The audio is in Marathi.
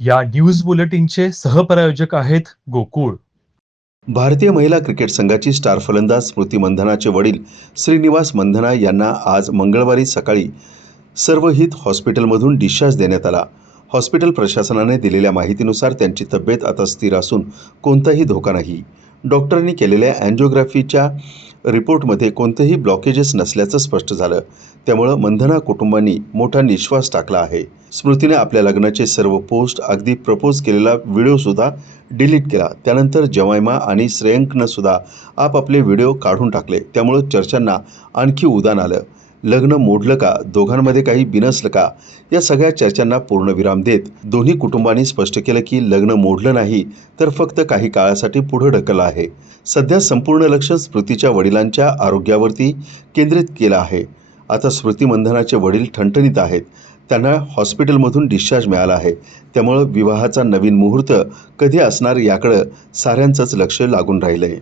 या न्यूज बुलेटिनचे सहप्रायोजक आहेत गोकुळ. भारतीय महिला क्रिकेट संघाची स्टार फलंदाज स्मृती मंधनाचे वडील श्रीनिवास मंधना यांना आज मंगळवारी सकाळी सर्वहित हॉस्पिटलमधून डिस्चार्ज देण्यात आला. हॉस्पिटल प्रशासनाने दिलेल्या माहितीनुसार त्यांची तब्येत आता स्थिर असून कोणताही धोका नाही. डॉक्टरांनी केलेल्या अँजिओग्राफीच्या रिपोर्टमध्ये कोणतेही ब्लॉकेजेस नसल्याचं स्पष्ट झालं. त्यामुळं मंधना कुटुंबांनी मोठा निश्वास टाकला आहे. स्मृतीने आपल्या लग्नाचे सर्व पोस्ट, अगदी प्रपोज केलेला व्हिडिओसुद्धा डिलीट केला. त्यानंतर जमायमा आणि श्रेयंकनं सुद्धा आपापले व्हिडिओ काढून टाकले. त्यामुळं चर्चांना आणखी उधाण आलं. लग्न मोडलं का? दोघांमध्ये काही बिनसलं का? या सगळ्या चर्चांना पूर्णविराम देत दोन्ही कुटुंबांनी स्पष्ट केलं की लग्न मोडलं नाही, तर फक्त काही काळासाठी पुढे ढकललं आहे. सध्या संपूर्ण लक्ष स्मृतीच्या वडिलांच्या आरोग्यावरती केंद्रित केलं आहे. आता स्मृती मंधनाचे वडील ठणठणीत आहेत. त्यांना हॉस्पिटलमधून डिस्चार्ज मिळाला आहे. त्यामुळं विवाहाचा नवीन मुहूर्त कधी असणार याकडं साऱ्यांचंच लक्ष लागून राहिलंय.